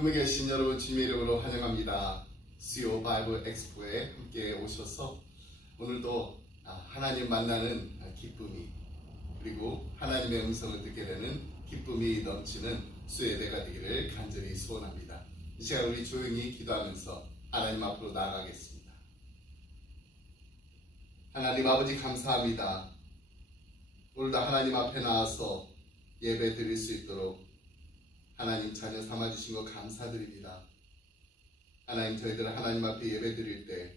꿈에 계신 여러분 주님의 이름으로 환영합니다. 수요 바이블 엑스포에 함께 오셔서 오늘도 하나님 만나는 기쁨이, 그리고 하나님의 음성을 듣게 되는 기쁨이 넘치는 수요 예배가 되기를 간절히 소원합니다. 이 시간 우리 조용히 기도하면서 하나님 앞으로 나아가겠습니다. 하나님 아버지 감사합니다. 오늘도 하나님 앞에 나와서 예배 드릴 수 있도록 하나님 자녀 삼아주신 것 감사드립니다. 하나님, 저희들은 하나님 앞에 예배 드릴 때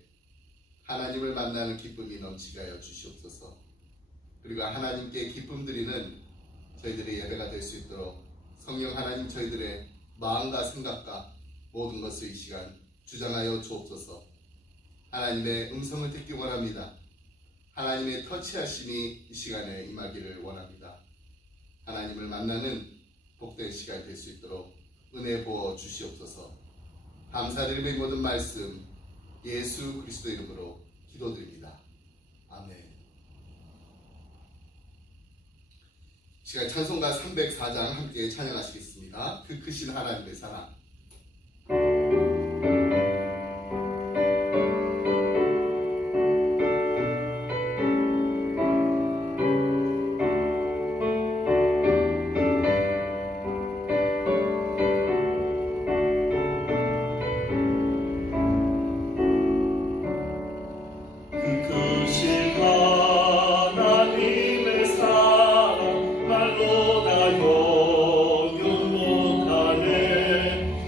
하나님을 만나는 기쁨이 넘치게 하여 주시옵소서. 그리고 하나님께 기쁨 드리는 저희들의 예배가 될 수 있도록 성령 하나님, 저희들의 마음과 생각과 모든 것을 이 시간 주장하여 주옵소서. 하나님의 음성을 듣기 원합니다. 하나님의 터치하심이 이 시간에 임하기를 원합니다. 하나님을 만나는 복된 시간 될 수 있도록 은혜 부어 주시옵소서. 감사드리며 이 모든 말씀 예수 그리스도 이름으로 기도드립니다. 아멘. 시간 찬송가 304장 함께 찬양하시겠습니다. 그 크신 하나님의 사랑. 말로 다 용용 못하네.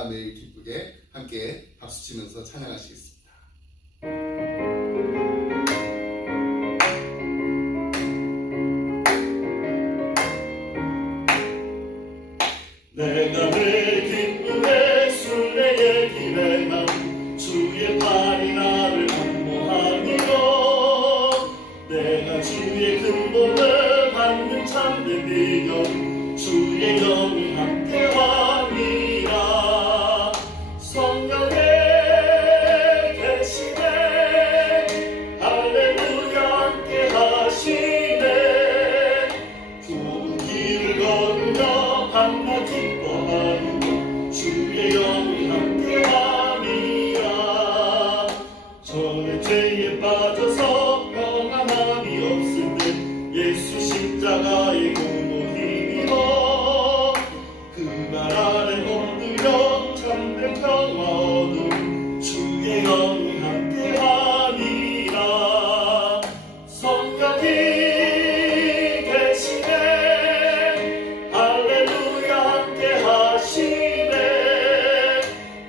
주시리라. 매일 기쁘게 함께 박수치면서 찬양하시겠습니다. 내가 늘 기쁨의 순례의 길에 난 주의 팔이 나를 안보하니요. 내가 주의 근본을 받는 참된 비경 주의 영이 함께하니라. 성령에 계시네 할렐루야 함께하시네. 좁은 길을 걸으며 밤낮 기뻐하는 주의 영이 함께하니라. 전에 죄에 빠져서 평안함이 없을 때 예수 십자가의 공로 힘입어 그 말 아래 엎드려 참된 평화 얻음 주의 영이 함께하니라. 성령이 계시네 할렐루야 함께하시네.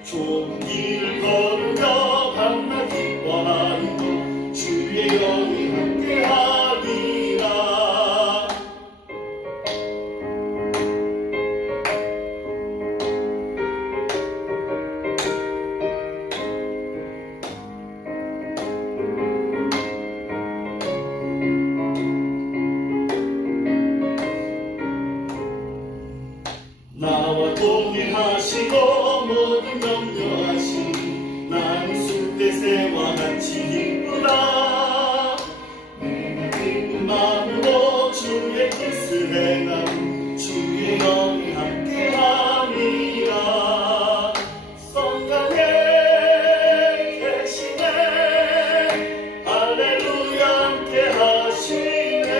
좁은 길을 걸으며 밤낮 기뻐하는 것 주의 영이 함께하니라. 나와 동행하시고 모든 염려하시니 나는 숫대새와 같이 기쁘다. 내가 기쁜 마음으로 주의 뜻을 행하는 주의 영이 함께함이라. 성령에 계시네 할렐루야 함께하시네.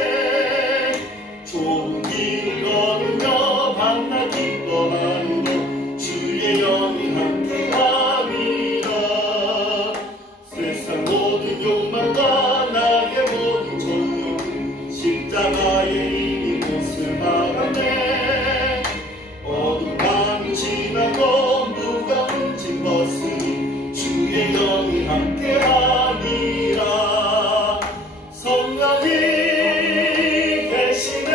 좁은 길을 걸으며 밤낮 기뻐하는 것 주의 영이 함께함이라. 세상 모든 욕망과 나의 모든 정욕은 십자가에 이미 못을 박았네. 어두운 밤이 지나고 무거운 짐 벗으니 주의 영이 함께함이라. 성령이 계시네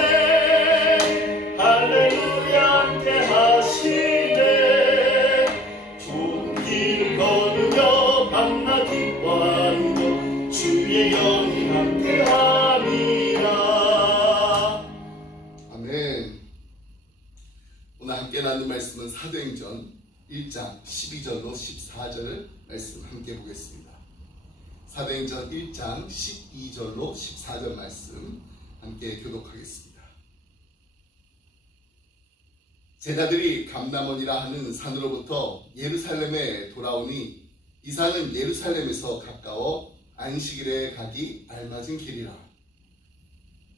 할렐루야 함께하시네. 좁은 길을 걸으며 밤낮 기뻐하는 것 주의 영이 함께함이라. 아멘. 오늘 함께 나눈 말씀은 사도행전 1장 12절로 14절 말씀 함께 보겠습니다. 사도행전 1장 12절로 14절 말씀 함께 교독하겠습니다. 제자들이 감람원이라 하는 산으로부터 예루살렘에 돌아오니 이 산은 예루살렘에서 가까워 안식일에 가기 알맞은 길이라.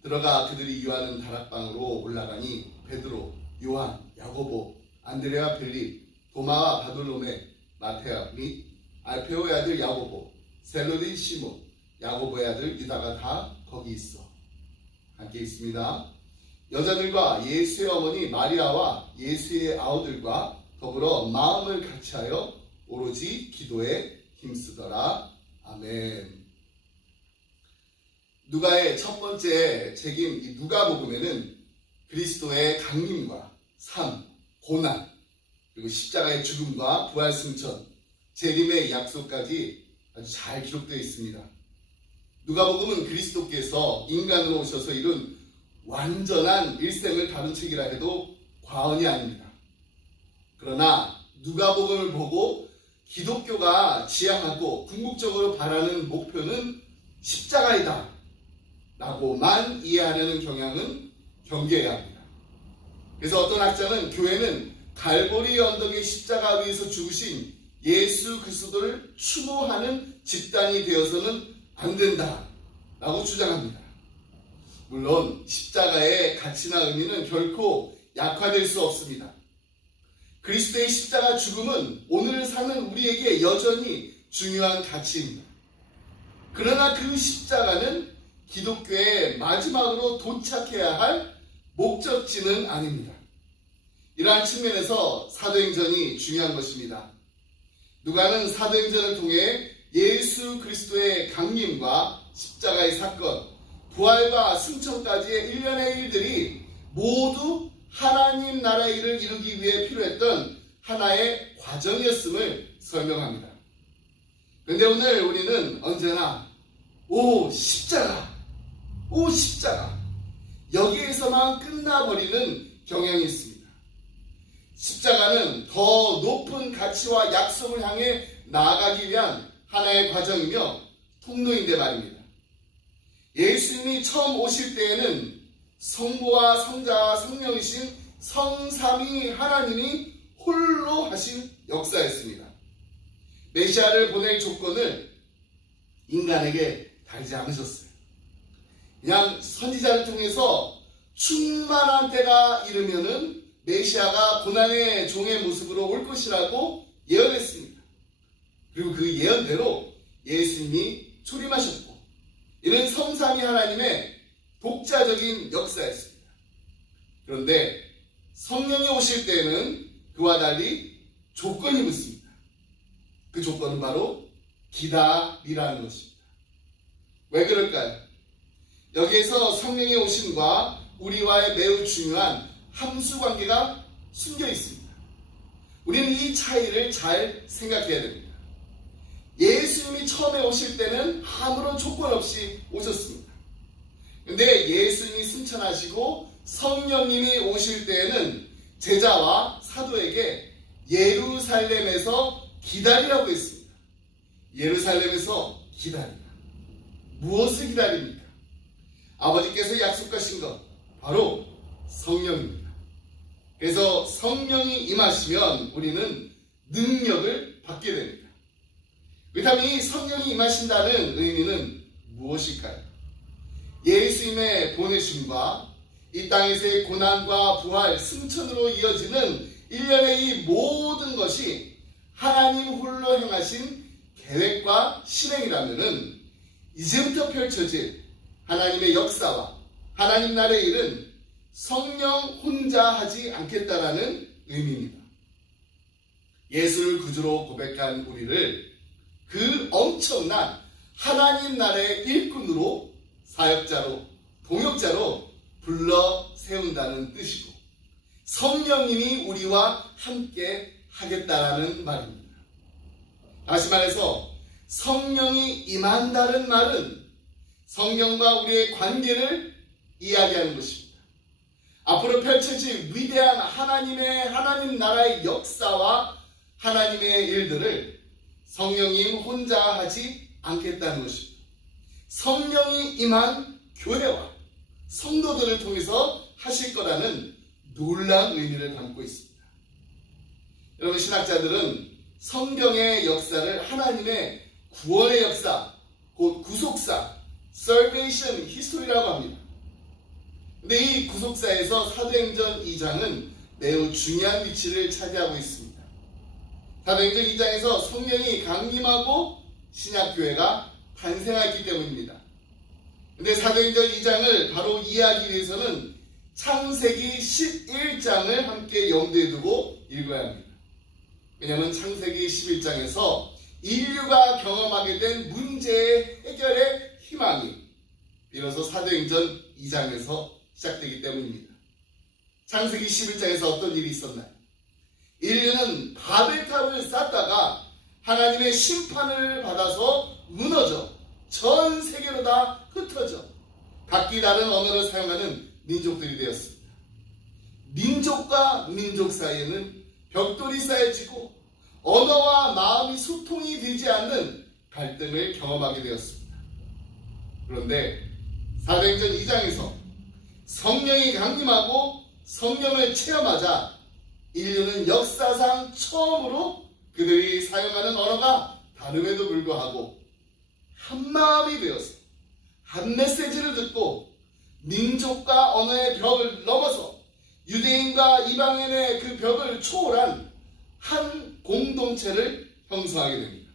들어가 그들이 유하는 다락방으로 올라가니 베드로, 요한, 야고보, 안드레와 빌립, 도마와 바돌로메, 마테아 및 알페오의 아들 야고보, 셀로딘 시몬, 야고보의 아들 유다가 다 거기 있어. 함께 있습니다. 여자들과 예수의 어머니 마리아와 예수의 아우들과 더불어 마음을 같이하여 오로지 기도에 힘쓰더라. 아멘. 누가의 첫 번째 책임 이 누가복음에는 그리스도의 강림과 삶, 고난, 그리고 십자가의 죽음과 부활 승천, 재림의 약속까지 아주 잘 기록되어 있습니다. 누가복음은 그리스도께서 인간으로 오셔서 이룬 완전한 일생을 다룬 책이라 해도 과언이 아닙니다. 그러나 누가복음을 보고 기독교가 지향하고 궁극적으로 바라는 목표는 십자가이다 라고만 이해하려는 경향은 경계해야 합니다. 그래서 어떤 학자는 교회는 갈보리 언덕의 십자가 위에서 죽으신 예수 그리스도를 추모하는 집단이 되어서는 안 된다 라고 주장합니다. 물론 십자가의 가치나 의미는 결코 약화될 수 없습니다. 그리스도의 십자가 죽음은 오늘 사는 우리에게 여전히 중요한 가치입니다. 그러나 그 십자가는 기독교의 마지막으로 도착해야 할 목적지는 아닙니다. 이러한 측면에서 사도행전이 중요한 것입니다. 누가는 사도행전을 통해 예수 그리스도의 강림과 십자가의 사건, 부활과 승천까지의 일련의 일들이 모두 하나님 나라의 일을 이루기 위해 필요했던 하나의 과정이었음을 설명합니다. 그런데 오늘 우리는 언제나 오 십자가 여기에서만 끝나버리는 경향이 있습니다. 십자가는 더 높은 가치와 약속을 향해 나아가기 위한 하나의 과정이며 통로인데 말입니다. 예수님이 처음 오실 때에는 성부와 성자와 성령이신 성삼위 하나님이 홀로 하신 역사였습니다. 메시아를 보낼 조건을 인간에게 달지 않으셨어요. 그냥 선지자를 통해서 충만한 때가 이르면은 메시아가 고난의 종의 모습으로 올 것이라고 예언했습니다. 그리고 그 예언대로 예수님이 초림하셨고, 이는 성삼위 하나님의 독자적인 역사였습니다. 그런데 성령이 오실 때는 그와 달리 조건이 붙습니다. 그 조건은 바로 기다리라는 것입니다. 왜 그럴까요? 여기에서 성령의 오심과 우리와의 매우 중요한 함수관계가 숨겨 있습니다. 우리는 이 차이를 잘 생각해야 됩니다. 예수님이 처음에 오실 때는 아무런 조건 없이 오셨습니다. 그런데 예수님이 승천하시고 성령님이 오실 때에는 제자와 사도에게 예루살렘에서 기다리라고 했습니다. 예루살렘에서 기다리라. 무엇을 기다립니까? 아버지께서 약속하신 것, 바로 성령입니다. 그래서 성령이 임하시면 우리는 능력을 받게 됩니다. 그렇다면 이 성령이 임하신다는 의미는 무엇일까요? 예수님의 보내심과 이 땅에서의 고난과 부활, 승천으로 이어지는 일련의 이 모든 것이 하나님 홀로 행하신 계획과 실행이라면은 이제부터 펼쳐질 하나님의 역사와 하나님 나라의 일은 성령 혼자 하지 않겠다라는 의미입니다. 예수를 구주로 고백한 우리를 그 엄청난 하나님 나라의 일꾼으로, 사역자로, 동역자로 불러 세운다는 뜻이고, 성령님이 우리와 함께 하겠다라는 말입니다. 다시 말해서 성령이 임한다는 말은 성령과 우리의 관계를 이야기하는 것입니다. 앞으로 펼쳐질 위대한 하나님 나라의 역사와 하나님의 일들을 성령님 혼자 하지 않겠다는 것입니다. 성령이 임한 교회와 성도들을 통해서 하실 거라는 놀라운 의미를 담고 있습니다. 여러분, 신학자들은 성경의 역사를 하나님의 구원의 역사, 곧 구속사, Salvation History라고 합니다. 근데 이 구속사에서 사도행전 2장은 매우 중요한 위치를 차지하고 있습니다. 사도행전 2장에서 성령이 강림하고 신약교회가 탄생했기 때문입니다. 근데 사도행전 2장을 바로 이해하기 위해서는 창세기 11장을 함께 염두에 두고 읽어야 합니다. 왜냐하면 창세기 11장에서 인류가 경험하게 된 문제의 해결의 희망이 비로소 사도행전 2장에서 시작되기 때문입니다. 창세기 11장에서 어떤 일이 있었나요? 인류는 바벨탑을 쌓다가 하나님의 심판을 받아서 무너져 전 세계로 다 흩어져 각기 다른 언어를 사용하는 민족들이 되었습니다. 민족과 민족 사이에는 벽돌이 쌓여지고 언어와 마음이 소통이 되지 않는 갈등을 경험하게 되었습니다. 그런데 사도행전 2장에서 성령이 강림하고 성령을 체험하자 인류는 역사상 처음으로 그들이 사용하는 언어가 다름에도 불구하고 한마음이 되어서 한 메시지를 듣고 민족과 언어의 벽을 넘어서 유대인과 이방인의 그 벽을 초월한 한 공동체를 형성하게 됩니다.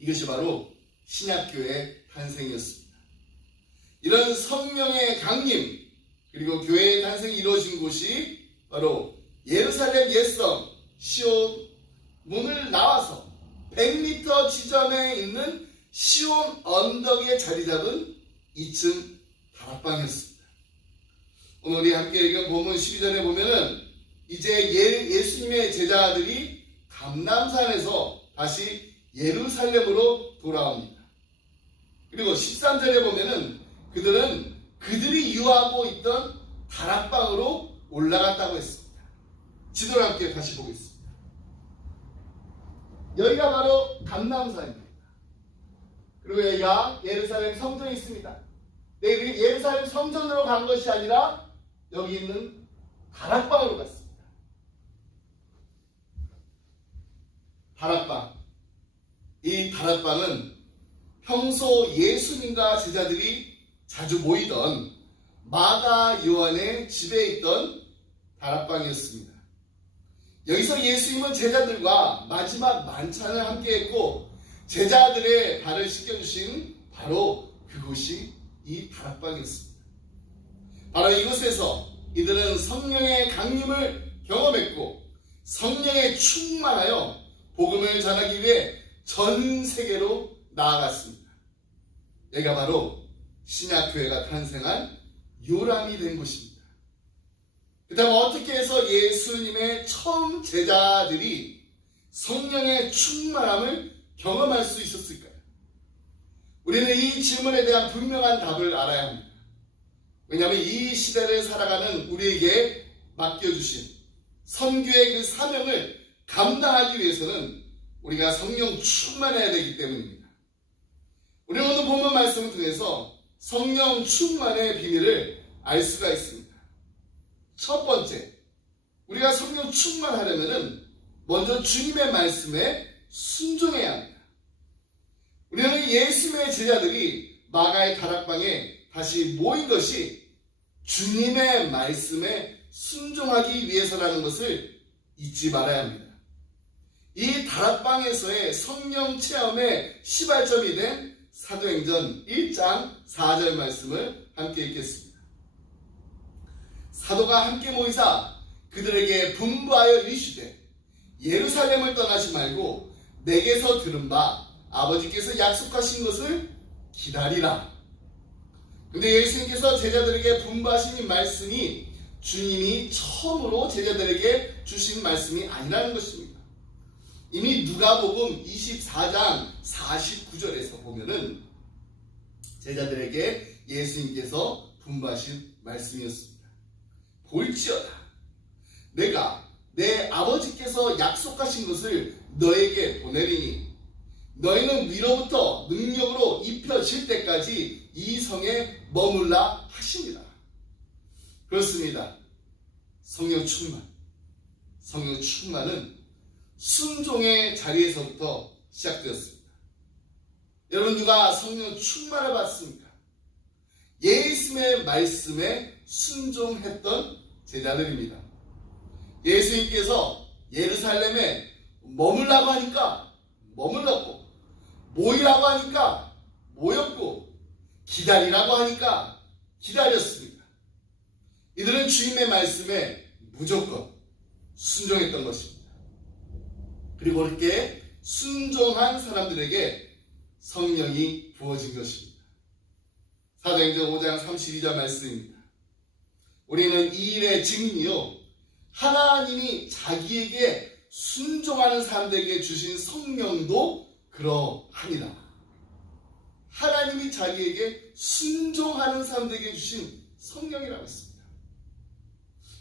이것이 바로 신약교회의 탄생이었습니다. 이런 성령의 강림 그리고 교회의 탄생이 이루어진 곳이 바로 예루살렘 옛성 시온 문을 나와서 100m 지점에 있는 시온 언덕에 자리 잡은 2층 다락방이었습니다. 오늘 우리 함께 읽은 본문 12절에 보면은 이제 예수님의 제자들이 감람산에서 다시 예루살렘으로 돌아옵니다. 그리고 13절에 보면은 그들은 그들이 유하고 있던 다락방으로 올라갔다고 했습니다. 지도를 함께 다시 보겠습니다. 여기가 바로 감람산입니다. 그리고 여기가 예루살렘 성전이 있습니다. 예루살렘 성전으로 간 것이 아니라 여기 있는 다락방으로 갔습니다. 다락방. 이 다락방은 평소 예수님과 제자들이 자주 모이던 마가 요한의 집에 있던 다락방이었습니다. 여기서 예수님은 제자들과 마지막 만찬을 함께 했고 제자들의 발을 씻겨주신 바로 그곳이 이 다락방이었습니다. 바로 이곳에서 이들은 성령의 강림을 경험했고 성령에 충만하여 복음을 전하기 위해 전 세계로 나아갔습니다. 여기가 바로 신약교회가 탄생한 요람이 된 곳입니다. 그렇다면 어떻게 해서 예수님의 처음 제자들이 성령의 충만함을 경험할 수 있었을까요? 우리는 이 질문에 대한 분명한 답을 알아야 합니다. 왜냐하면 이 시대를 살아가는 우리에게 맡겨주신 선교의 그 사명을 감당하기 위해서는 우리가 성령 충만해야 되기 때문입니다. 우리는 오늘 본문 말씀을 통해서 성령 충만의 비밀을 알 수가 있습니다. 첫 번째, 우리가 성령 충만하려면 먼저 주님의 말씀에 순종해야 합니다. 우리는 예수님의 제자들이 마가의 다락방에 다시 모인 것이 주님의 말씀에 순종하기 위해서라는 것을 잊지 말아야 합니다. 이 다락방에서의 성령 체험의 시발점이 된 사도행전 1장 4절 말씀을 함께 읽겠습니다. 사도가 함께 모이사 그들에게 분부하여 이르시되 예루살렘을 떠나지 말고 내게서 들은 바 아버지께서 약속하신 것을 기다리라. 근데 예수님께서 제자들에게 분부하신 이 말씀이 주님이 처음으로 제자들에게 주신 말씀이 아니라는 것입니다. 이미 누가복음 24장 49절에서 보면은 제자들에게 예수님께서 분부하신 말씀이었습니다. 볼지어다 내가 내 아버지께서 약속하신 것을 너에게 보내리니 너희는 위로부터 능력으로 입혀질 때까지 이 성에 머물라 하십니다. 그렇습니다. 성령 충만은 순종의 자리에서부터 시작되었습니다. 여러분 누가 성령 충만을 받습니까? 예수님의 말씀에 순종했던 제자들입니다. 예수님께서 예루살렘에 머물라고 하니까 머물렀고 모이라고 하니까 모였고 기다리라고 하니까 기다렸습니다. 이들은 주님의 말씀에 무조건 순종했던 것입니다. 그리고 이렇게 순종한 사람들에게 성령이 부어진 것입니다. 사도행전 5장 32절 말씀입니다. 우리는 이 일의 증인이요 하나님이 자기에게 순종하는 사람들에게 주신 성령도 그러하니라. 하나님이 자기에게 순종하는 사람들에게 주신 성령이라고 했습니다.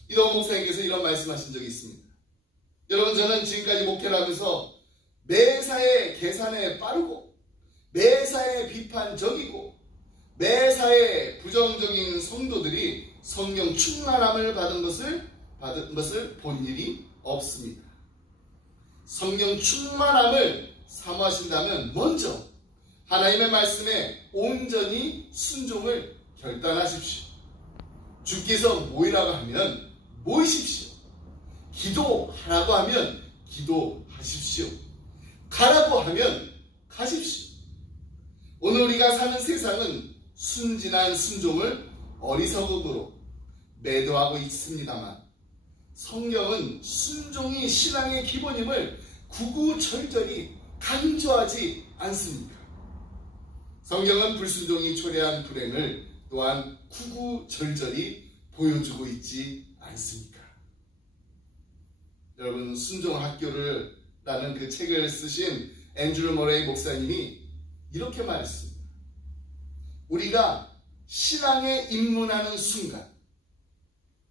이동훈 목사님께서 이런 말씀하신 적이 있습니다. 여러분 저는 지금까지 목회를 하면서 매사에 계산에 빠르고 매사에 비판적이고 매사에 부정적인 성도들이 성령 충만함을 받은 것을 본 일이 없습니다. 성령 충만함을 사모하신다면 먼저 하나님의 말씀에 온전히 순종을 결단하십시오. 주께서 모이라고 하면 모이십시오. 기도하라고 하면 기도하십시오. 가라고 하면 가십시오. 오늘 우리가 사는 세상은 순진한 순종을 어리석음으로 매도하고 있습니다만 성경은 순종이 신앙의 기본임을 구구절절히 강조하지 않습니까? 성경은 불순종이 초래한 불행을 또한 구구절절히 보여주고 있지 않습니까? 여러분, 순종학교를 라는 그 책을 쓰신 앤드류 머레이 목사님이 이렇게 말했습니다. 우리가 신앙에 입문하는 순간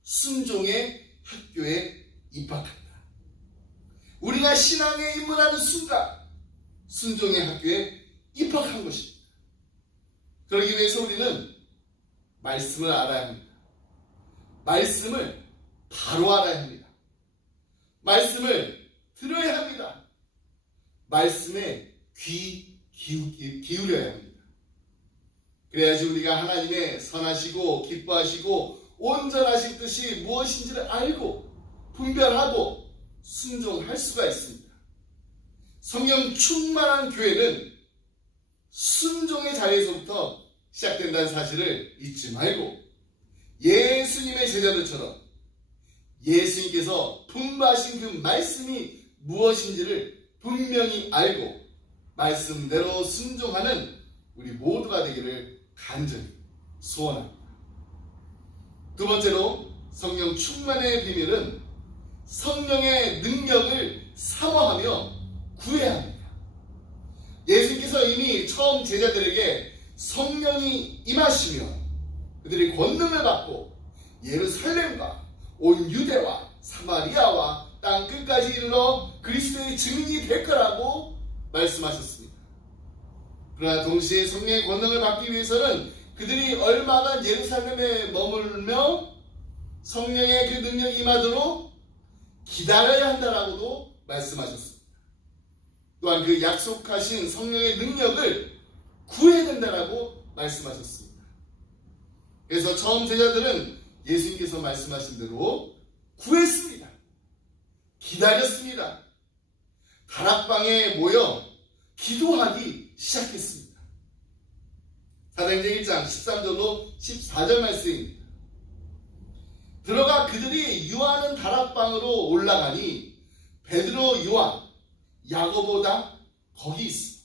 순종의 학교에 입학한다. 우리가 신앙에 입문하는 순간 순종의 학교에 입학한 것입니다. 그러기 위해서 우리는 말씀을 알아야 합니다. 말씀을 바로 알아야 합니다. 말씀을 들어야 합니다. 말씀에 귀 기울여야 합니다. 그래야지 우리가 하나님의 선하시고 기뻐하시고 온전하신 뜻이 무엇인지를 알고 분별하고 순종할 수가 있습니다. 성령 충만한 교회는 순종의 자리에서부터 시작된다는 사실을 잊지 말고 예수님의 제자들처럼 예수님께서 분부하신 그 말씀이 무엇인지를 분명히 알고 말씀대로 순종하는 우리 모두가 되기를 간절히 소원합니다. 두 번째로 성령 충만의 비밀은 성령의 능력을 사모하며 구해야 합니다. 예수님께서 이미 처음 제자들에게 성령이 임하시며 그들이 권능을 받고 예루살렘과 온 유대와 사마리아와 땅 끝까지 이르러 그리스도의 증인이 될 거라고 말씀하셨습니다. 그러나 동시에 성령의 권능을 받기 위해서는 그들이 얼마간 예루살렘에 머물며 성령의 그 능력이 임하도록 기다려야 한다라고도 말씀하셨습니다. 또한 그 약속하신 성령의 능력을 구해야 된다라고 말씀하셨습니다. 그래서 처음 제자들은 예수님께서 말씀하신 대로 구했습니다. 기다렸습니다. 다락방에 모여 기도하기 시작했습니다. 사도행전 1장 13절로 14절 말씀입니다. 들어가 그들이 유하는 다락방으로 올라가니 베드로, 요한, 야고보다 거기 있어.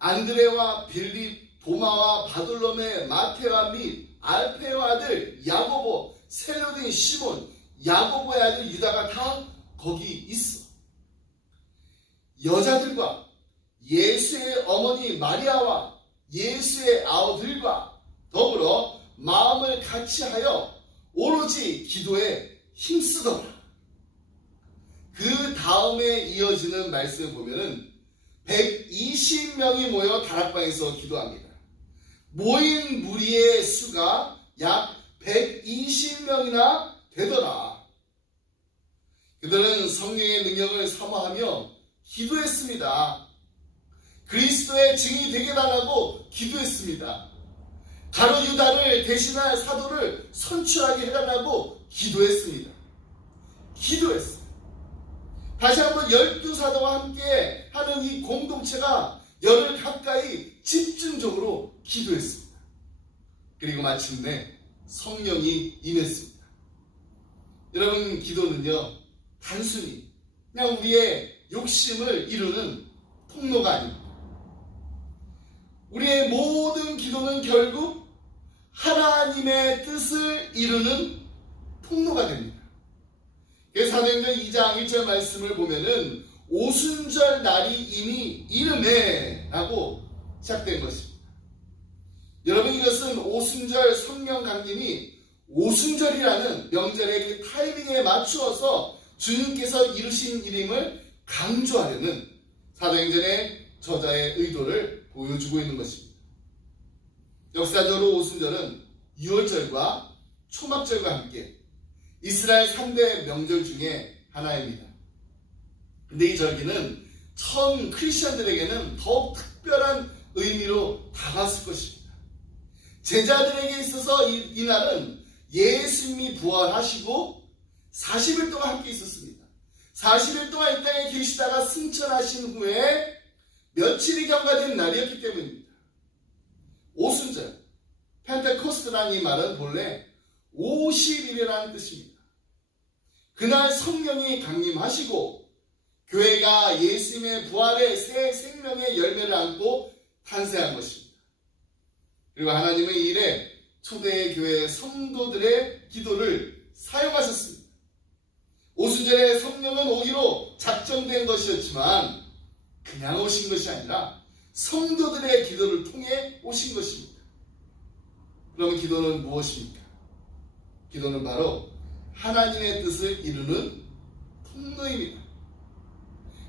안드레와 빌립, 도마와 바돌로메, 마테와 및 알페의 아들 야고보, 셀로딘 시몬, 야고보의 아들 유다가 다 거기 있어. 여자들과 예수의 어머니 마리아와 예수의 아우들과 더불어 마음을 같이하여 오로지 기도에 힘쓰더라. 그 다음에 이어지는 말씀을 보면은 120명이 모여 다락방에서 기도합니다. 모인 무리의 수가 약 120명이나 되더라. 그들은 성령의 능력을 사모하며 기도했습니다. 그리스도의 증인이 되게 달라고 기도했습니다. 가룟 유다를 대신할 사도를 선출하게 해달라고 기도했습니다. 기도했어요. 다시 한번 12사도와 함께 하는 이 공동체가 열흘 가까이 집중적으로 기도했습니다. 그리고 마침내 성령이 임했습니다. 여러분, 기도는요, 단순히 그냥 우리의 욕심을 이루는 통로가 아닙니다. 우리의 모든 기도는 결국 하나님의 뜻을 이루는 통로가 됩니다. 그래서 사도행전 2장 1절 말씀을 보면은 오순절 날이 이미 이르매 라고 시작된 것입니다. 여러분, 이것은 오순절 성령 강림이 오순절이라는 명절의 그 타이밍에 맞추어서 주님께서 이루신 일임을 강조하려는 사도행전의 저자의 의도를 보여주고 있는 것입니다. 역사적으로 오순절은 유월절과 초막절과 함께 이스라엘 3대 명절 중에 하나입니다. 근데 이 절기는 처음 크리스천들에게는 더욱 특별한 의미로 다가왔을 것입니다. 제자들에게 있어서 이 날은 예수님이 부활하시고 40일 동안 함께 있었습니다. 40일 동안 이 땅에 계시다가 승천하신 후에 며칠이 경과된 날이었기 때문입니다. 오순절, 펜테코스트라는 이 말은 본래 50일이라는 뜻입니다. 그날 성령이 강림하시고 교회가 예수님의 부활의 새 생명의 열매를 안고 탄생한 것입니다. 그리고 하나님은 이 일에 초대 교회 성도들의 기도를 사용하셨습니다. 오순절에 성령은 오기로 작정된 것이었지만 그냥 오신 것이 아니라 성도들의 기도를 통해 오신 것입니다. 그러면 기도는 무엇입니까? 기도는 바로 하나님의 뜻을 이루는 통로입니다.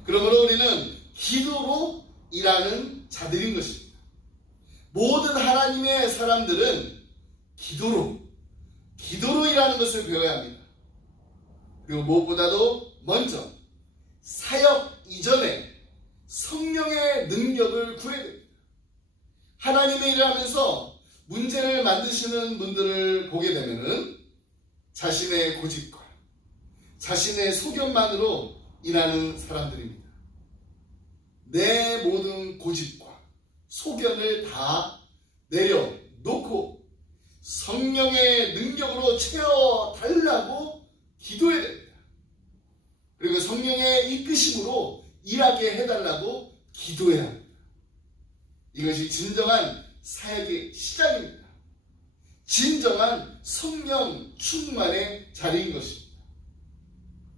그러므로 우리는 기도로 일하는 자들인 것입니다. 모든 하나님의 사람들은 기도로 일하는 것을 배워야 합니다. 그리고 무엇보다도 먼저 사역 이전에 성령의 능력을 구해야 됩니다. 하나님의 일을 하면서 문제를 만드시는 분들을 보게 되면은 자신의 고집과 자신의 소견만으로 일하는 사람들입니다. 내 모든 고집과 소견을 다 내려놓고 성령의 능력으로 채워달라고 기도해야 됩니다. 그리고 성령의 이끄심으로 일하게 해달라고 기도해야 합니다. 이것이 진정한 사역의 시작입니다. 진정한 성령 충만의 자리인 것입니다.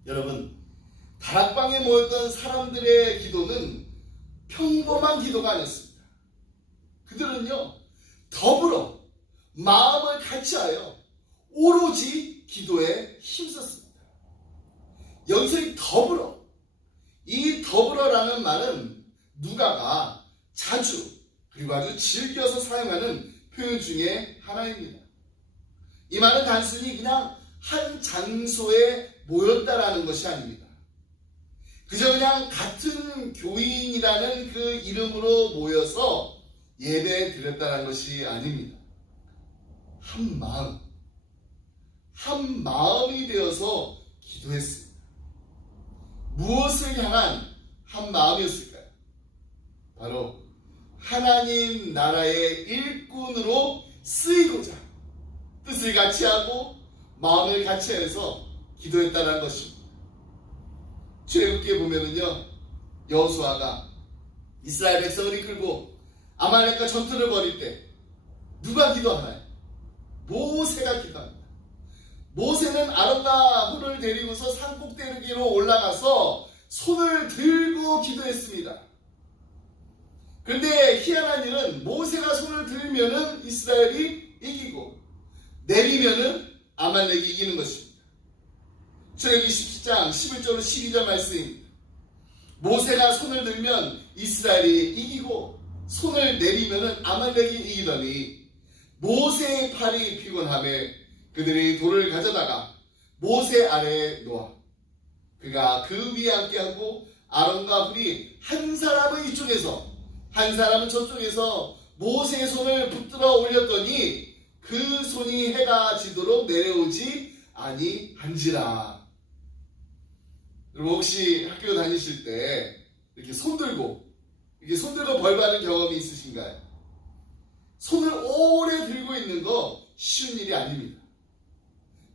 여러분, 다락방에 모였던 사람들의 기도는 평범한 기도가 아니었습니다. 그들은요, 더불어 마음을 같이하여 오로지 기도에 힘썼습니다. 여기서 이 더불어, 이 더불어라는 말은 누가가 자주 그리고 아주 즐겨서 사용하는 표현 중에 하나입니다. 이 말은 단순히 그냥 한 장소에 모였다라는 것이 아닙니다. 그저 그냥 같은 교인이라는 그 이름으로 모여서 예배 드렸다는 것이 아닙니다. 한 마음이 되어서 기도했습니다. 무엇을 향한 한 마음이었을까요? 바로 하나님 나라의 일꾼으로 쓰이고자 뜻을 같이하고 마음을 같이해서 기도했다는 것입니다. 출애굽기에 보면은요, 여호수아가 이스라엘 백성을 이끌고 아말렉과 전투를 벌일 때 누가 기도하나요? 모세가 기도합니다. 모세는 아론과 훌을 데리고서 산 꼭대기로 올라가서 손을 들고 기도했습니다. 그런데 희한한 일은 모세가 손을 들면은 이스라엘이 이기고 내리면은 아말렉이 이기는 것입니다. 출애굽기 17장 11절로 12절 말씀입니다. 모세가 손을 들면 이스라엘이 이기고 손을 내리면은 아말렉이 이기더니 모세의 팔이 피곤하며 그들이 돌을 가져다가 모세 아래에 놓아 그가 그 위에 앉게하고 아론과 훌이 한 사람은 이쪽에서 한 사람은 저쪽에서 모세의 손을 붙들어 올렸더니 그 손이 해가 지도록 내려오지 아니한지라. 여러분, 혹시 학교 다니실 때 이렇게 손 들고 벌 받는 경험이 있으신가요? 손을 오래 들고 있는 거 쉬운 일이 아닙니다.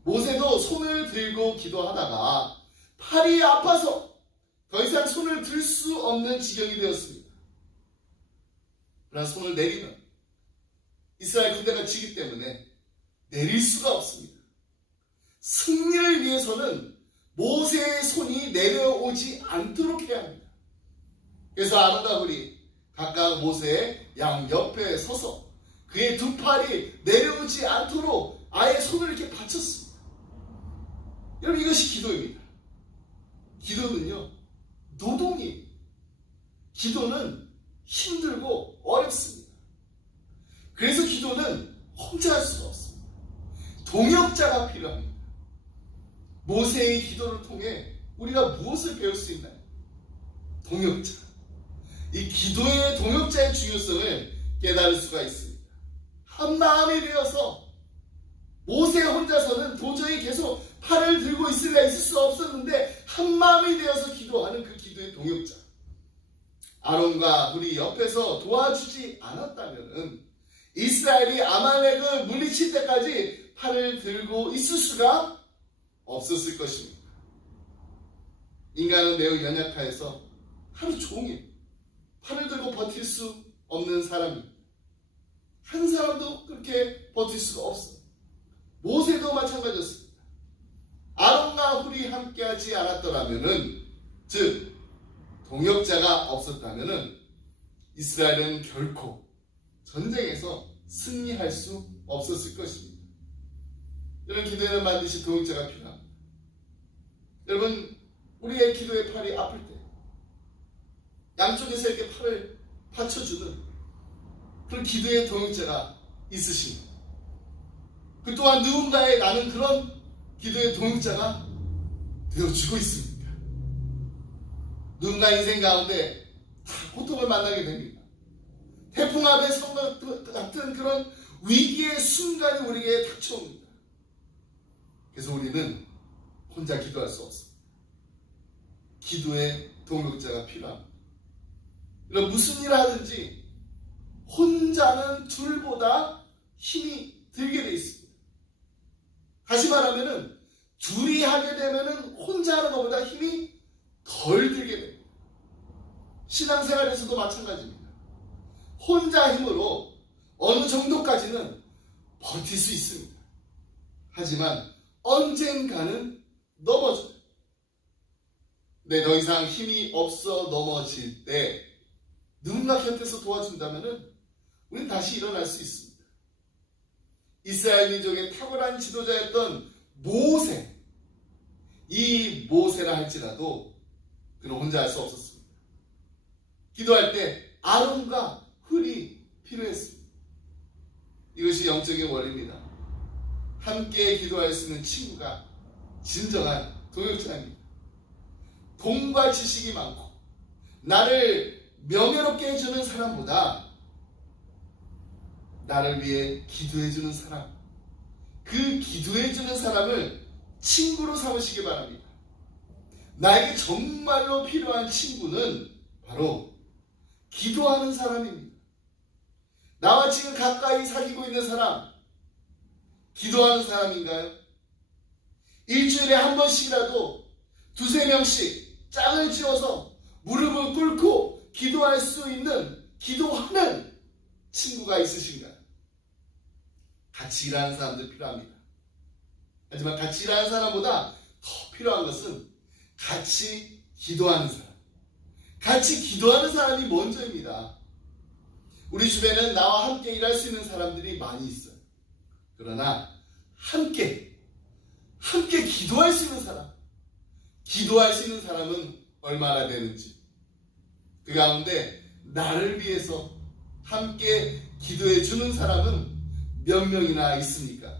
모세도 손을 들고 기도하다가 팔이 아파서 더 이상 손을 들 수 없는 지경이 되었습니다. 그러나 손을 내리면 이스라엘 군대가 지기 때문에 내릴 수가 없습니다. 승리를 위해서는 모세의 손이 내려오지 않도록 해야 합니다. 그래서 아론과 훌이 각각 모세의 양옆에 서서 그의 두 팔이 내려오지 않도록 아예 손을 이렇게 받쳤습니다. 여러분, 이것이 기도입니다. 기도는요, 노동이에요. 기도는 힘들고 어렵습니다. 그래서 기도는 혼자 할 수가 없습니다. 동역자가 필요합니다. 모세의 기도를 통해 우리가 무엇을 배울 수 있나요? 동역자. 이 기도의 동역자의 중요성을 깨달을 수가 있습니다. 한 마음이 되어서 모세 혼자서는 도저히 계속 팔을 들고 있을 수 없었는데 한 마음이 되어서 기도하는 그 기도의 동역자. 아론과 훌이 옆에서 도와주지 않았다면 이스라엘이 아말렉을 물리칠 때까지 팔을 들고 있을 수가 없었을 것입니다. 인간은 매우 연약하여서 하루 종일 팔을 들고 버틸 수 없는 사람입니다. 한 사람도 그렇게 버틸 수가 없어요. 모세도 마찬가지였습니다. 아론과 훌이 함께하지 않았더라면은, 즉 동역자가 없었다면은 이스라엘은 결코 전쟁에서 승리할 수 없었을 것입니다. 이런 기도에는 반드시 동역자가 필요합니다. 여러분, 우리의 기도의 팔이 아플 때 양쪽에서 이렇게 팔을 받쳐주는 그런 기도의 동역자가 있으십니다. 그 또한 누군가의 나는 그런 기도의 동역자가 되어주고 있습니다. 누군가 인생 가운데 다 고통을 만나게 됩니다. 태풍 앞에 성과 같은 그런 위기의 순간이 우리에게 닥쳐옵니다. 그래서 우리는 혼자 기도할 수 없습니다. 기도의 동역자가 필요합니다. 이런 무슨 일을 하든지 혼자는 둘보다 힘이 들게 되어 있습니다. 다시 말하면은 둘이 하게 되면은 혼자 하는 것보다 힘이 덜 들게 됩니다. 신앙생활에서도 마찬가지입니다. 혼자 힘으로 어느 정도까지는 버틸 수 있습니다. 하지만 언젠가는 넘어져요. 근데 더 이상 힘이 없어 넘어질 때 누군가 곁에서 도와준다면은 우리는 다시 일어날 수 있습니다. 이스라엘 민족의 탁월한 지도자였던 모세, 이 모세라 할지라도 그는 혼자 할 수 없었습니다. 기도할 때 아론과 훌이 필요했습니다. 이것이 영적인 원리입니다. 함께 기도할 수 있는 친구가 진정한 동역자입니다. 돈과 지식이 많고 나를 명예롭게 해주는 사람보다 나를 위해 기도해주는 사람, 그 기도해주는 사람을 친구로 삼으시기 바랍니다. 나에게 정말로 필요한 친구는 바로 기도하는 사람입니다. 나와 지금 가까이 사귀고 있는 사람, 기도하는 사람인가요? 일주일에 한 번씩이라도 두세 명씩 짝을 지어서 무릎을 꿇고 기도할 수 있는, 기도하는 친구가 있으신가요? 같이 일하는 사람도 필요합니다. 하지만 같이 일하는 사람보다 더 필요한 것은 같이 기도하는 사람. 같이 기도하는 사람이 먼저입니다. 우리 주변에는 나와 함께 일할 수 있는 사람들이 많이 있어요. 그러나 함께 기도할 수 있는 사람, 기도할 수 있는 사람은 얼마나 되는지, 그 가운데 나를 위해서 함께 기도해 주는 사람은 몇 명이나 있습니까?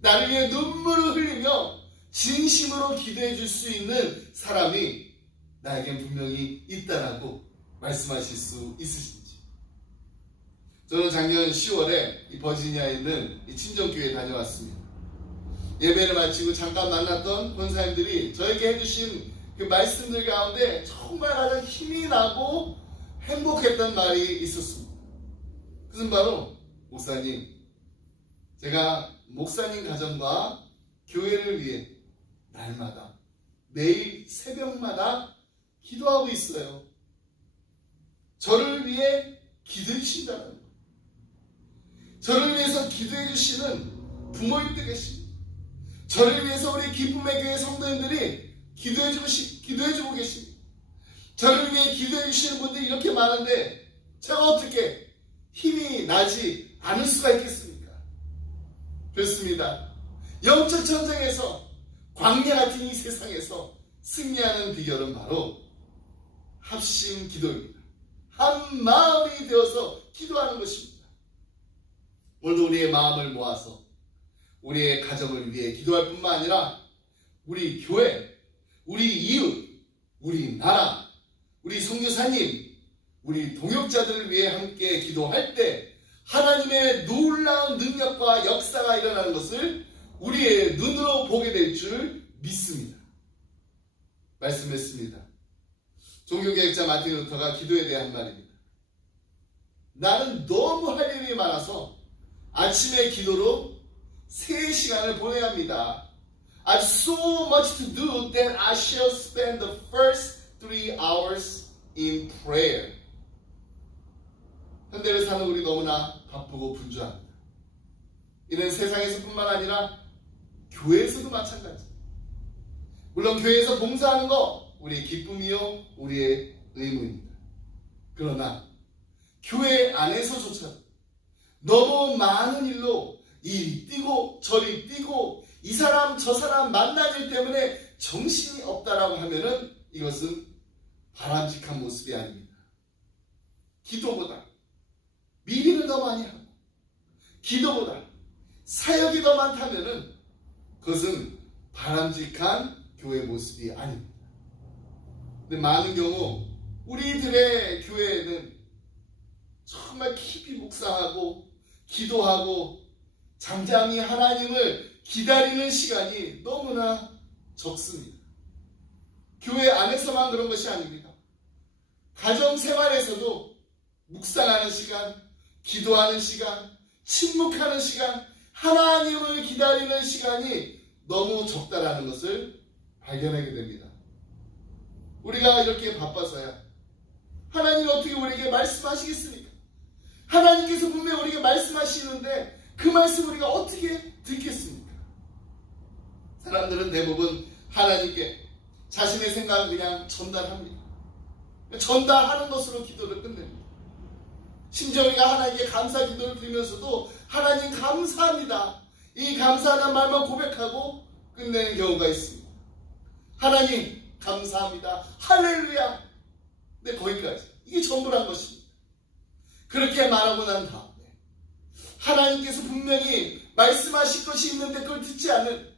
나를 위해 눈물을 흘리며 진심으로 기도해 줄 수 있는 사람이 나에겐 분명히 있다라고 말씀하실 수 있으신지. 저는 작년 10월에 이 버지니아에 있는 이 친정교회에 다녀왔습니다. 예배를 마치고 잠깐 만났던 권사님들이 저에게 해주신 그 말씀들 가운데 정말 가장 힘이 나고 행복했던 말이 있었습니다. 그것은 바로, 목사님, 제가 목사님 가정과 교회를 위해 날마다 매일 새벽마다 기도하고 있어요. 저를 위해 기도해 주신다는 거예요. 저를 위해서 기도해 주시는 부모님들 계십니다. 저를 위해서 우리 기쁨의 교회 성도님들이 기도해주고 계십니다. 저를 위해 기도해 주시는 분들이 이렇게 많은데 제가 어떻게 힘이 나지 않을 수가 있겠습니까? 그렇습니다. 영적 전쟁에서, 광야 같은 이 세상에서 승리하는 비결은 바로 합심 기도입니다. 한 마음이 되어서 기도하는 것입니다. 오늘도 우리의 마음을 모아서 우리의 가정을 위해 기도할 뿐만 아니라 우리 교회, 우리 이웃, 우리 나라, 우리 선교사님, 우리 동역자들을 위해 함께 기도할 때 하나님의 놀라운 능력과 역사가 일어나는 것을 우리의 눈으로 보게 될 줄 믿습니다. 말씀했습니다. 종교개혁자 마틴 루터가 기도에 대한 말입니다. 나는 너무 할 일이 많아서 아침에 기도로 3시간을 보내야 합니다. I have so much to do that I shall spend the first 3 hours in prayer. 현대를 사는 우리 너무나 바쁘고 분주합니다. 이는 세상에서뿐만 아니라 교회에서도 마찬가지입니다. 물론 교회에서 봉사하는 거 우리의 기쁨이요 우리의 의무입니다. 그러나 교회 안에서조차 너무 많은 일로 이리 뛰고 저리 뛰고 이 사람 저 사람 만난 일 때문에 정신이 없다라고 하면은 이것은 바람직한 모습이 아닙니다. 기도보다 미리를 더 많이 하고 기도보다 사역이 더 많다면은 그것은 바람직한 교회 모습이 아닙니다. 근데 많은 경우 우리들의 교회에는 정말 깊이 묵상하고 기도하고 잠잠히 하나님을 기다리는 시간이 너무나 적습니다. 교회 안에서만 그런 것이 아닙니다. 가정생활에서도 묵상하는 시간, 기도하는 시간, 침묵하는 시간, 하나님을 기다리는 시간이 너무 적다라는 것을 발견하게 됩니다. 우리가 이렇게 바빠서야 하나님이 어떻게 우리에게 말씀하시겠습니까? 하나님께서 분명히 우리에게 말씀하시는데 그 말씀 우리가 어떻게 듣겠습니까? 사람들은 대부분 하나님께 자신의 생각을 그냥 전달합니다. 전달하는 것으로 기도를 끝냅니다. 심지어 우리가 하나님께 감사 기도를 드리면서도 하나님 감사합니다. 이 감사하는 말만 고백하고 끝내는 경우가 있습니다. 하나님 감사합니다. 할렐루야. 근데 거기까지. 이게 전부란 것입니다. 그렇게 말하고 난 다음에 하나님께서 분명히 말씀하실 것이 있는데 그걸 듣지 않는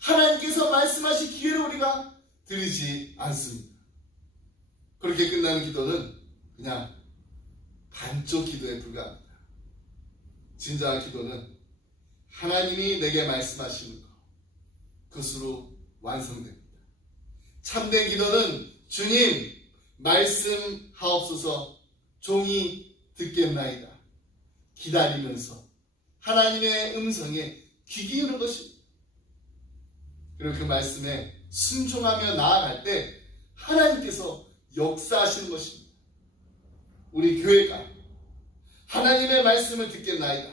하나님께서 말씀하실 기회를 우리가 드리지 않습니다. 그렇게 끝나는 기도는 그냥 반쪽 기도에 불과합니다. 진정한 기도는 하나님이 내게 말씀하시는 것 그것으로 완성됩니다. 참된 기도는 주님 말씀하옵소서 종이 듣겠나이다 기다리면서 하나님의 음성에 귀 기울이는 것입니다. 그리고 그 말씀에 순종하며 나아갈 때 하나님께서 역사하시는 것입니다. 우리 교회가 하나님의 말씀을 듣겠나이다.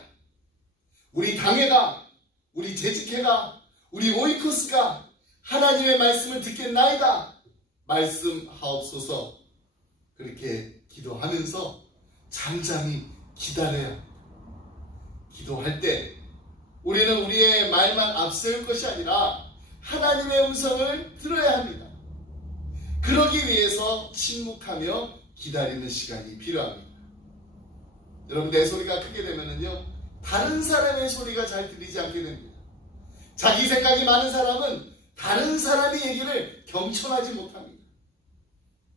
우리 당회가, 우리 재직회가, 우리 오이코스가 하나님의 말씀을 듣겠나이다. 말씀하옵소서. 그렇게 기도하면서 잠잠히 기다려야 합니다. 기도할 때 우리는 우리의 말만 앞세울 것이 아니라 하나님의 음성을 들어야 합니다. 그러기 위해서 침묵하며 기다리는 시간이 필요합니다. 여러분 내 소리가 크게 되면은요 다른 사람의 소리가 잘 들리지 않게 됩니다. 자기 생각이 많은 사람은 다른 사람의 얘기를 경청하지 못합니다.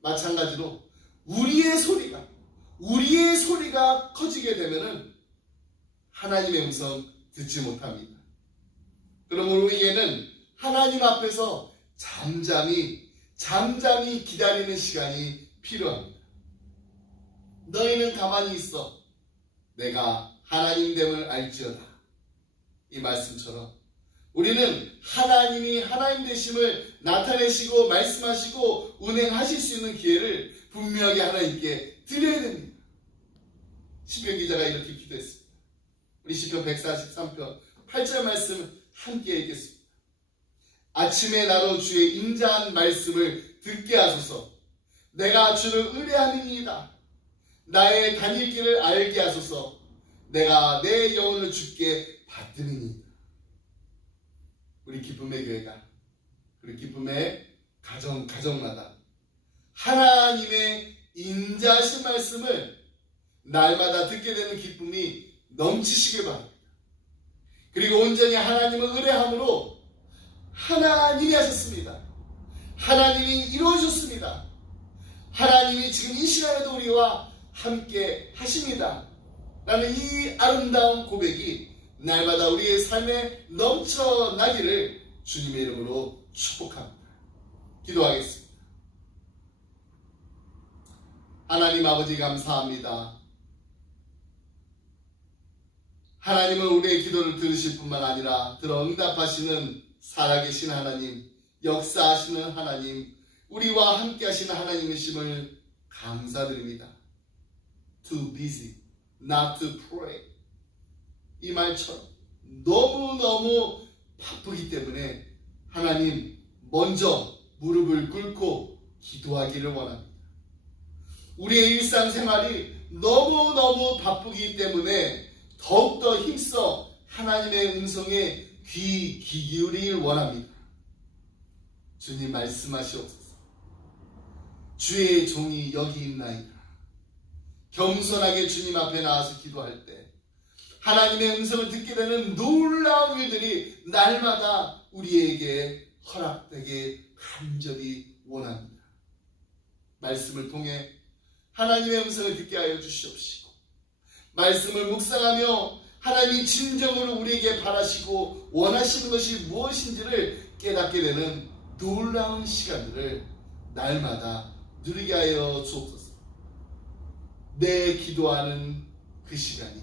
마찬가지로 우리의 소리가 커지게 되면은 하나님의 음성 듣지 못합니다. 그러므로 우리에게는 하나님 앞에서 잠잠히 기다리는 시간이 필요합니다. 너희는 가만히 있어 내가 하나님됨을 알지어다. 이 말씀처럼 우리는 하나님이 하나님 되심을 나타내시고 말씀하시고 운행하실 수 있는 기회를 분명하게 하나님께 드려야 됩니다. 시편 기자가 이렇게 기도했습니다. 우리 시편 143편 8절 말씀 함께 읽겠습니다. 아침에 나로 주의 인자한 말씀을 듣게 하소서. 내가 주를 의뢰함이니이다. 나의 다닐 길을 알게 하소서. 내가 내 영혼을 주께 받들이니이다. 우리 기쁨의 교회가 우리 기쁨의 가정마다 하나님의 인자하신 말씀을 날마다 듣게 되는 기쁨이 넘치시길 바랍니다. 그리고 온전히 하나님을 의뢰함으로 하나님이 하셨습니다. 하나님이 이루어졌습니다. 하나님이 지금 이 시간에도 우리와 함께 하십니다. 라는 이 아름다운 고백이 날마다 우리의 삶에 넘쳐나기를 주님의 이름으로 축복합니다. 기도하겠습니다. 하나님 아버지 감사합니다. 하나님은 우리의 기도를 들으실 뿐만 아니라 들어 응답하시는 살아계신 하나님, 역사하시는 하나님, 우리와 함께 하시는 하나님이심을 감사드립니다. Too busy not to pray. 이 말처럼 너무너무 바쁘기 때문에 하나님 먼저 무릎을 꿇고 기도하기를 원합니다. 우리의 일상생활이 너무너무 바쁘기 때문에 더욱더 힘써 하나님의 음성에 귀 기울이길 원합니다. 주님 말씀하시옵소서. 주의 종이 여기 있나이다. 겸손하게 주님 앞에 나와서 기도할 때 하나님의 음성을 듣게 되는 놀라운 일들이 날마다 우리에게 허락되게 간절히 원합니다. 말씀을 통해 하나님의 음성을 듣게 하여 주시옵시고, 말씀을 묵상하며 하나님이 진정으로 우리에게 바라시고 원하시는 것이 무엇인지를 깨닫게 되는 놀라운 시간들을 날마다 누리게 하여 주옵소서. 내 기도하는 그 시간이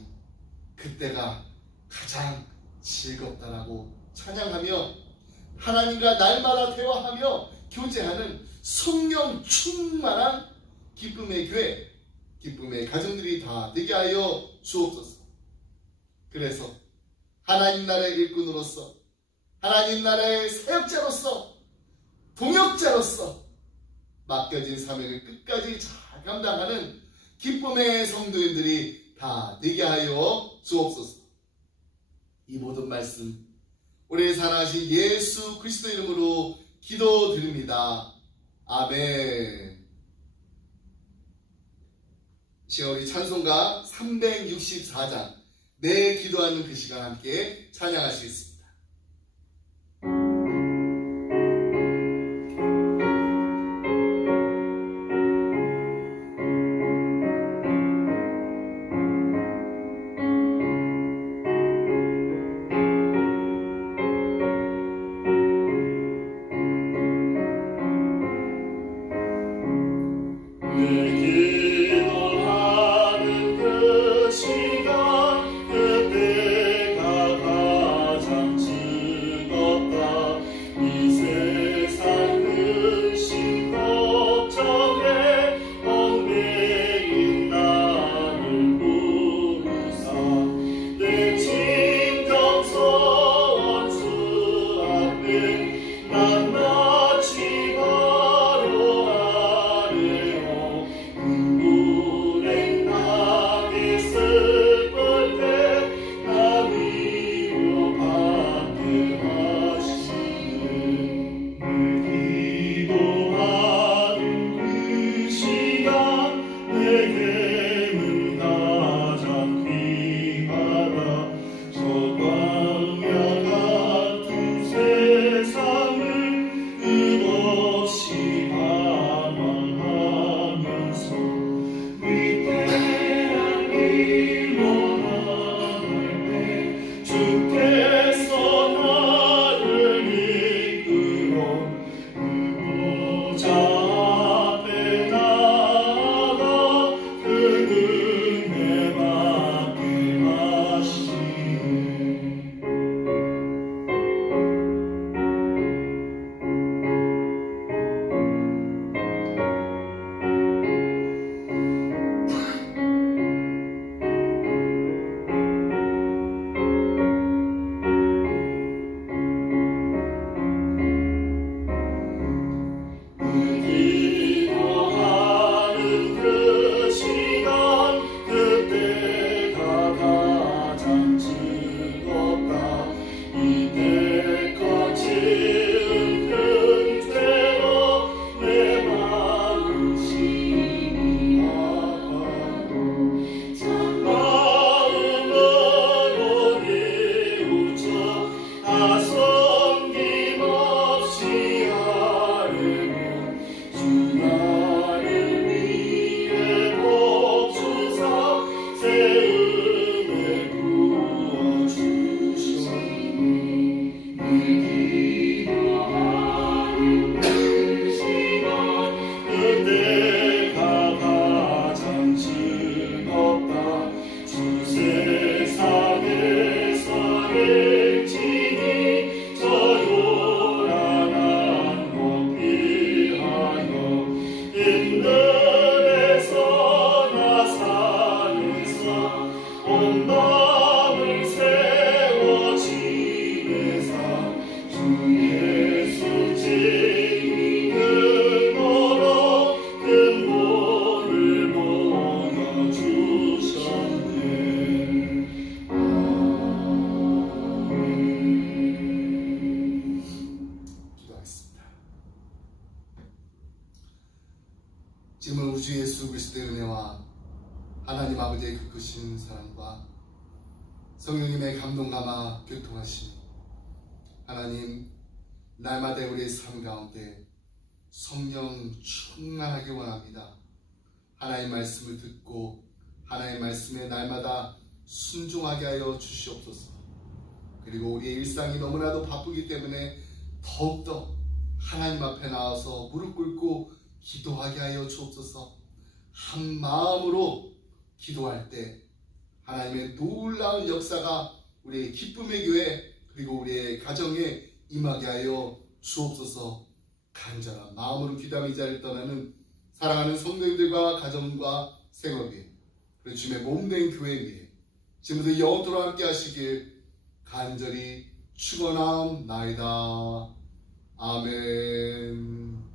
그때가 가장 즐겁다라고 찬양하며 하나님과 날마다 대화하며 교제하는 성령 충만한 기쁨의 교회, 기쁨의 가정들이 다 되게 하여 주옵소서. 그래서 하나님 나라의 일꾼으로서, 하나님 나라의 사역자로서, 동역자로서 맡겨진 사명을 끝까지 잘 감당하는 기쁨의 성도인들이 다 되게 하여 주옵소서. 이 모든 말씀 우리 살아가신 예수 그리스도 이름으로 기도드립니다. 아멘. 시간 우리 찬송가 364장 내 기도하는 그 시간 함께 찬양하시겠습니다. 내 지금 우리 주 예수 그리스도의 은혜와 하나님 아버지의 그 크신 사랑과 성령님의 감동감화 교통하심, 하나님 날마다 우리의 삶 가운데 성령 충만하게 원합니다. 하나님 말씀을 듣고 하나님 말씀에 날마다 순종하게 하여 주시옵소서. 그리고 우리의 일상이 너무나도 바쁘기 때문에 더욱더 하나님 앞에 나와서 무릎 꿇고 기도하게 하여 주옵소서. 한 마음으로 기도할 때 하나님의 놀라운 역사가 우리의 기쁨의 교회 그리고 우리의 가정에 임하게 하여 주옵소서. 간절한 마음으로 기도하며 이 자리를 떠나는 사랑하는 성도님들과 가정과 생업이 그리고 주님의 몸된 교회 위에 지금부터 영원토록 함께 하시길 간절히 축원하옵나이다. 아멘.